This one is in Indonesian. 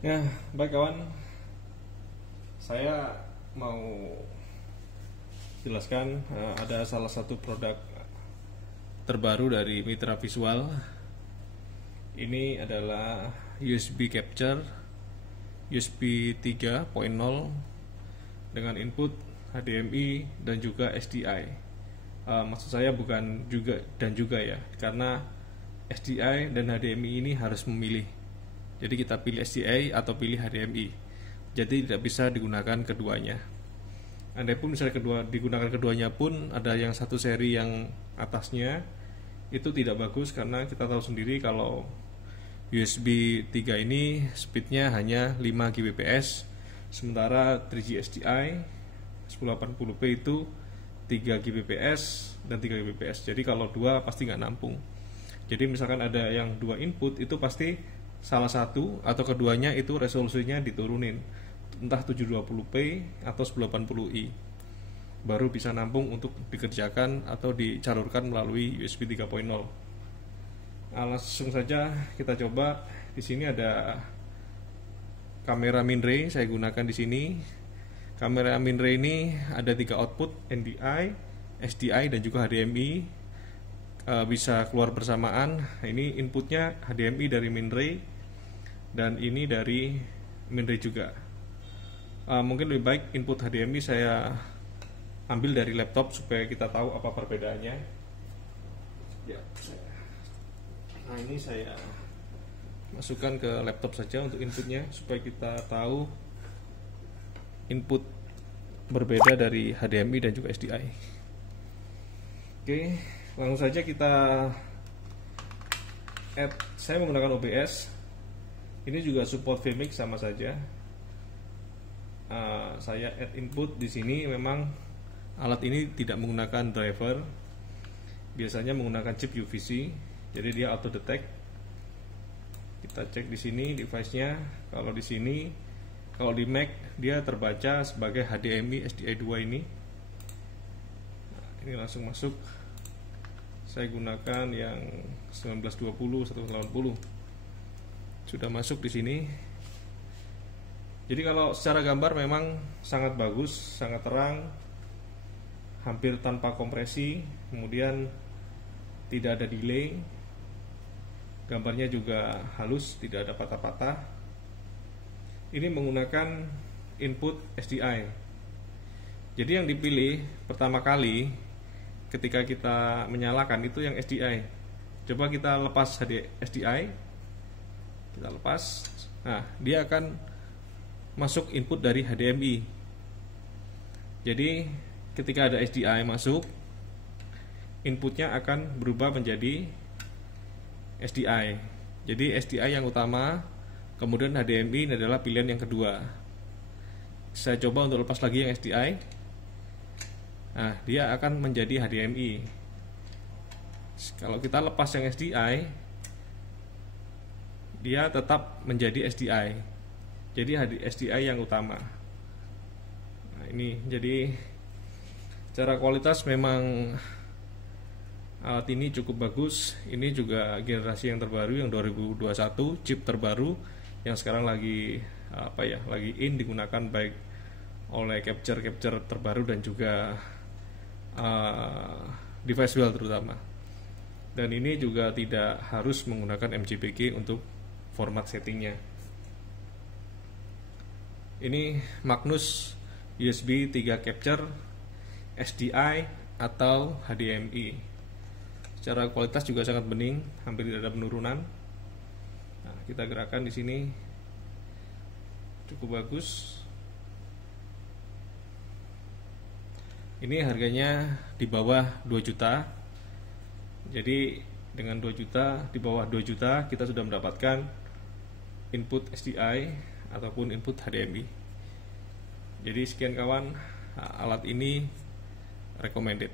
Ya, baik kawan. Saya mau jelaskan ada salah satu produk terbaru dari Mitra Visual. Ini adalah USB capture USB 3.0 dengan input HDMI dan juga SDI. Maksud saya bukan juga ya, karena SDI dan HDMI ini harus memilih. Jadi kita pilih SDI atau pilih HDMI. Jadi tidak bisa digunakan keduanya. Andai pun misalnya digunakan keduanya pun, ada yang satu seri yang atasnya itu tidak bagus, karena kita tahu sendiri kalau USB 3 ini speednya hanya 5 Gbps, sementara 3G SDI 1080p itu 3 Gbps dan 3 Gbps. Jadi kalau dua pasti nggak nampung. Jadi misalkan ada yang dua input, itu pasti salah satu atau keduanya itu resolusinya diturunin, entah 720p atau 1080i, baru bisa nampung untuk dikerjakan atau dicalurkan melalui USB 3.0. Langsung saja kita coba. Di sini ada kamera Minray, saya gunakan di sini. Kamera Minray ini ada 3 output, NDI, SDI dan juga HDMI. Bisa keluar bersamaan. Ini inputnya HDMI dari Minray dan ini dari Minray juga. Mungkin lebih baik input HDMI saya ambil dari laptop supaya kita tahu apa perbedaannya. Ya, nah ini saya masukkan ke laptop saja untuk inputnya supaya kita tahu input berbeda dari HDMI dan juga SDI. Oke, langsung saja kita add. Saya menggunakan OBS. Ini juga support vMix sama saja. Saya add input di sini. Memang alat ini tidak menggunakan driver, biasanya menggunakan chip UVC, jadi dia auto detect. Kita cek di sini device-nya. Kalau di sini, kalau di Mac dia terbaca sebagai HDMI SDI 2 ini. Nah, ini langsung masuk. Saya gunakan yang 1920 180. Sudah masuk di sini. Jadi kalau secara gambar memang sangat bagus, sangat terang, hampir tanpa kompresi, kemudian tidak ada delay. Gambarnya juga halus, tidak ada patah-patah. Ini menggunakan input SDI. Jadi yang dipilih pertama kali ketika kita menyalakan itu yang SDI. Coba kita lepas SDI. Kita lepas. Nah, dia akan masuk input dari HDMI. Jadi ketika ada SDI masuk, inputnya akan berubah menjadi SDI. Jadi SDI yang utama, kemudian HDMI adalah pilihan yang kedua. Saya coba untuk lepas lagi yang SDI. Nah, dia akan menjadi HDMI. Kalau kita lepas yang SDI, dia tetap menjadi SDI. Jadi SDI yang utama. Nah, ini jadi secara kualitas memang alat ini cukup bagus. Ini juga generasi yang terbaru, yang 2021, chip terbaru yang sekarang lagi lagi digunakan baik oleh capture terbaru dan juga device visual terutama. Dan ini juga tidak harus menggunakan MJPG untuk format settingnya. Ini Magnus USB 3 capture SDI atau HDMI. Secara kualitas juga sangat bening, hampir tidak ada penurunan. Nah, kita gerakan di sini cukup bagus. Ini harganya di bawah 2 juta. Jadi dengan 2 juta, di bawah 2 juta kita sudah mendapatkan input SDI ataupun input HDMI. Jadi sekian kawan, alat ini recommended.